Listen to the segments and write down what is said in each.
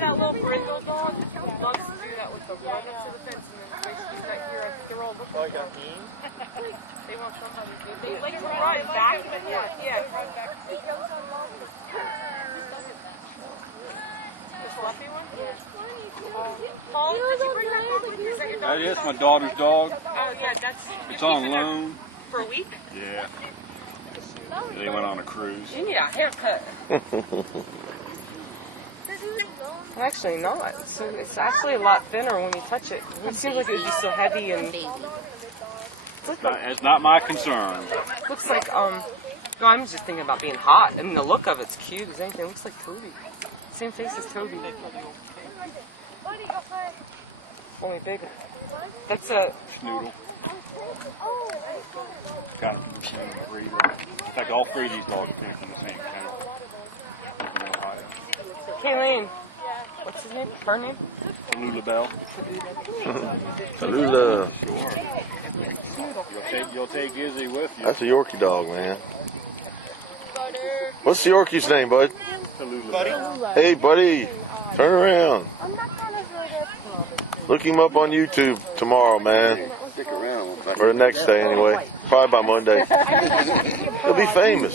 That little brindle dog loves to do that with the run up to the fence and then she's not here. I think they're all looking for him. They want somebody to do. They like to run back and forth. Yeah, run back. The fluffy one? Yeah. Paul, did you bring that dog with you? Is that your dog? That is my daughter's dog. Oh, yeah, that's... It's on loan. For a week? Yeah. They went on a cruise. You need a haircut. Actually not. So it's actually a lot thinner when you touch it. It seems like it would be so heavy and... It's not my concern. Looks like, no, I'm just thinking about being hot. I mean, the look of it's cute as anything. It looks like Toby. Same face as Toby. Only bigger. That's a... Schnoodle. Kind of from the same breed. In fact, all three of these dogs came from the same kennel in Ohio. Kayleen. What's his name? Her name? Tallulah Bell. Tallulah. You'll take Izzy with you. That's a Yorkie dog, man. What's the Yorkie's name, bud? Tallulah. Hey, buddy. Turn around. Look him up on YouTube tomorrow, man. Stick around. Or the next day, anyway. Probably by Monday. He'll be famous.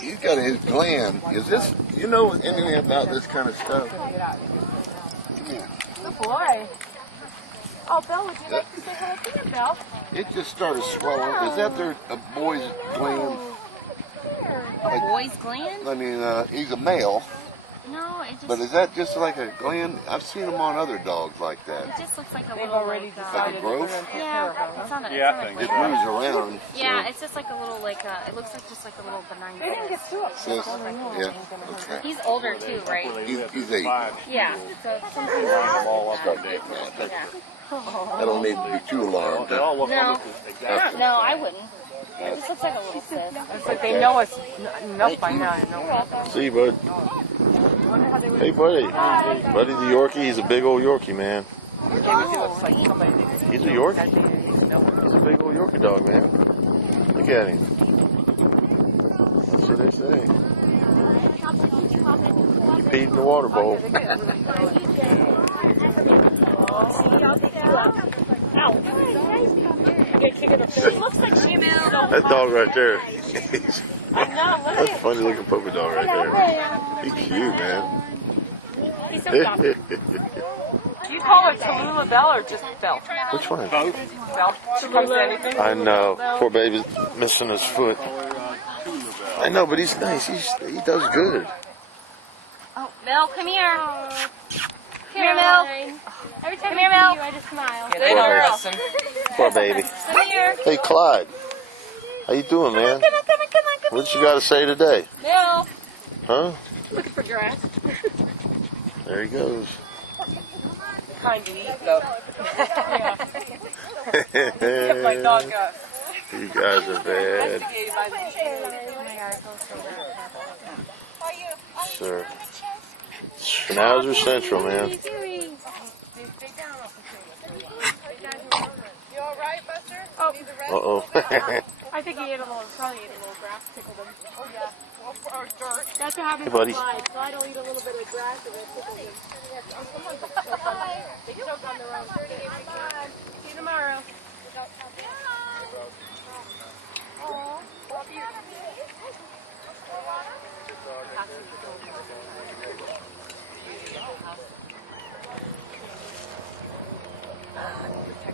He's got his gland. Is this, you know anything about this kind of stuff? Come here. Good boy. Oh, Belle, would you like to say hello to you, Belle? It just started swelling. Is that a boy's gland? A boy's gland? I mean, he's a male. No, it just... But is that just like a gland? I've seen them on other dogs like It that. just looks like a They've little, already like, decided Like a growth? that they're yeah, going to take care of her. it's on a, Yeah, it's on I a think It gland. moves around. Yeah, it's just like a little, like, it looks like just like a little benign They didn't growth. get too upset. So, yeah. Okay. He's older too, right? He's 8. Yeah, so sometimes Them all up one day. yeah. I don't need to be too alarmed. They all look No. almost exactly. No, I wouldn't. It just looks like a little sis. It's like they know us enough by now to know. See you, bud. Hey, buddy. Buddy the Yorkie. He's a big old Yorkie, man. He's a Yorkie. He's a big old Yorkie dog, man. Look at him. That's what they say. He peed in the water bowl. That dog right there. That's a funny looking polka dog right there. He's cute, man. He's so dumb. Do you call her Tallulah Bell or just Bell? Which one? Both. Bell. She comes to anything? I know. Poor baby's missing his foot. I know, but he's nice. He does good. Oh, Mel, come here. Come here, Mel. Every time come here, Mel. I just smile. Yeah, they don't Poor listen. Poor baby. Come here. Hey, Clyde. How you doing, man? Come on. What you got to say today? Mel. Huh? Looking for grass. There he goes. Kind to eat, though. Get my dog up. You guys are bad. Sure. Schnauzer Central, man. You all right, Buster? Oh. Uh-oh. I think he ate a little, probably ate a little grass, tickled him. Oh, yeah. Or dirt. That's what happens Hey, buddy. with Clyde. Clyde will eat a little bit of grass and it tickles him. They choke on their own. See you tomorrow.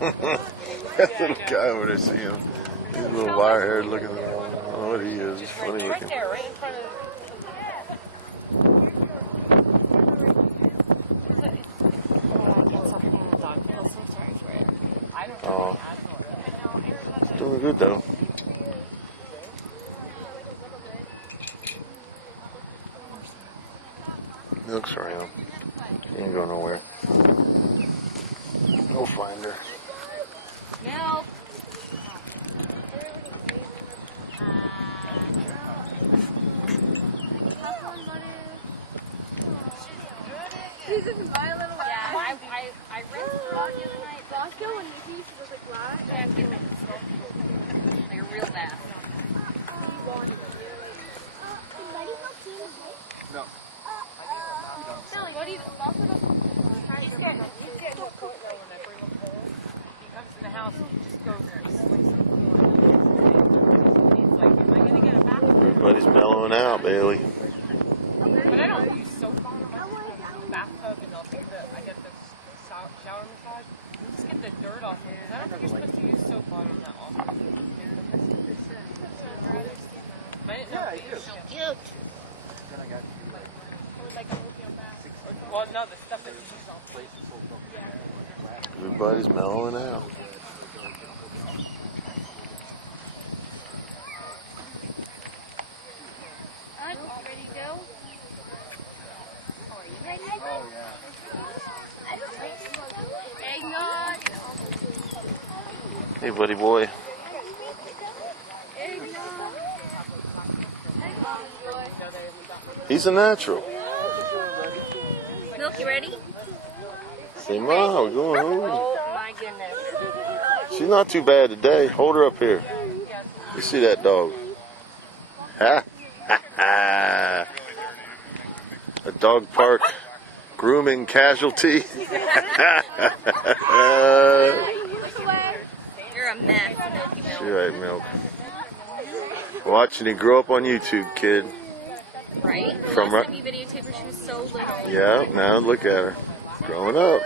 That little guy over there, see him. He's a little wire-haired looking. I don't know what he is. He's funny Right looking. there, right in front of. Oh, he's doing good though. Milk's around. He ain't going nowhere. Go find her. Milk. She's in my little Yeah, I rinsed her off the other night. Bosco and Nikki, she was like black. Like a real bath. Sally, what do you, Bosco doesn't. He's getting to a point now when I bring him home. He comes in the house and he just goes and he slicks some corn. He's like, am I going to get a bath? Everybody's mellowing out, Bailey. But I don't use soap on him. I just put him in the bathtub and I'll take I get the shower massage. Just get the dirt off him because I don't think you're supposed to use soap on him that often. I didn't know if you so cute. Well, no, the stuff that you use on places. Everybody's mellowing out. Alright, ready to go? Eggnog. Hey, buddy boy. He's a natural. Milk, you ready? Say, Ma, we're going home. Oh my goodness. She's not too bad today. Hold her up here. You see that dog? Ha ha ha. A dog park grooming casualty. You're a mess, Milky Milk. You're right, Milk. Watching you grow up on YouTube, kid. Right? The From last time you videotaped her, she was so little. Yeah, now look at her. Growing up.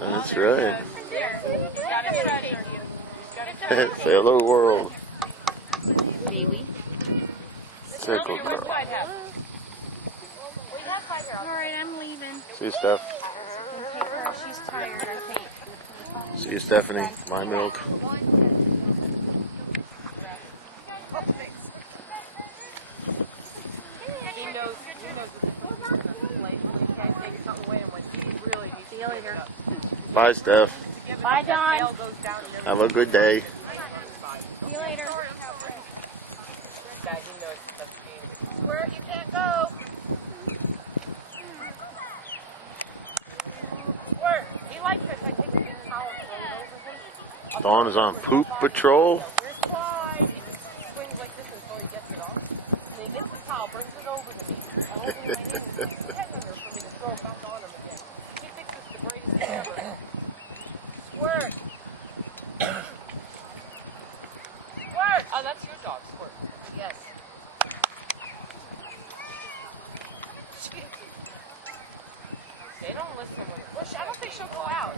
That's right. Say hello, world. Baby. Tickle girl. Alright, I'm leaving. See you, Steph. Take her. She's tired, I think. See you, Stephanie. My milk. He knows he can't take something away and when he really needs to See you later. Bye, Steph. Bye, John. tail goes down and everything. Have a good day. See you later. That he knows that's the game. Squirt, you can't go. Squirt! He likes this. I take a big towel and throw it over him. Dawn is on poop patrol. Where's Clyde? He swings like this until he gets it off. And he gets the towel, brings it over to me. I hold it in my hand and he's petting under for me to throw it back on him again. He thinks it's the greatest thing ever. Squirt! Squirt! Oh, that's your dog, Squirt. Yes. They don't listen when... Well, I don't think she'll go out.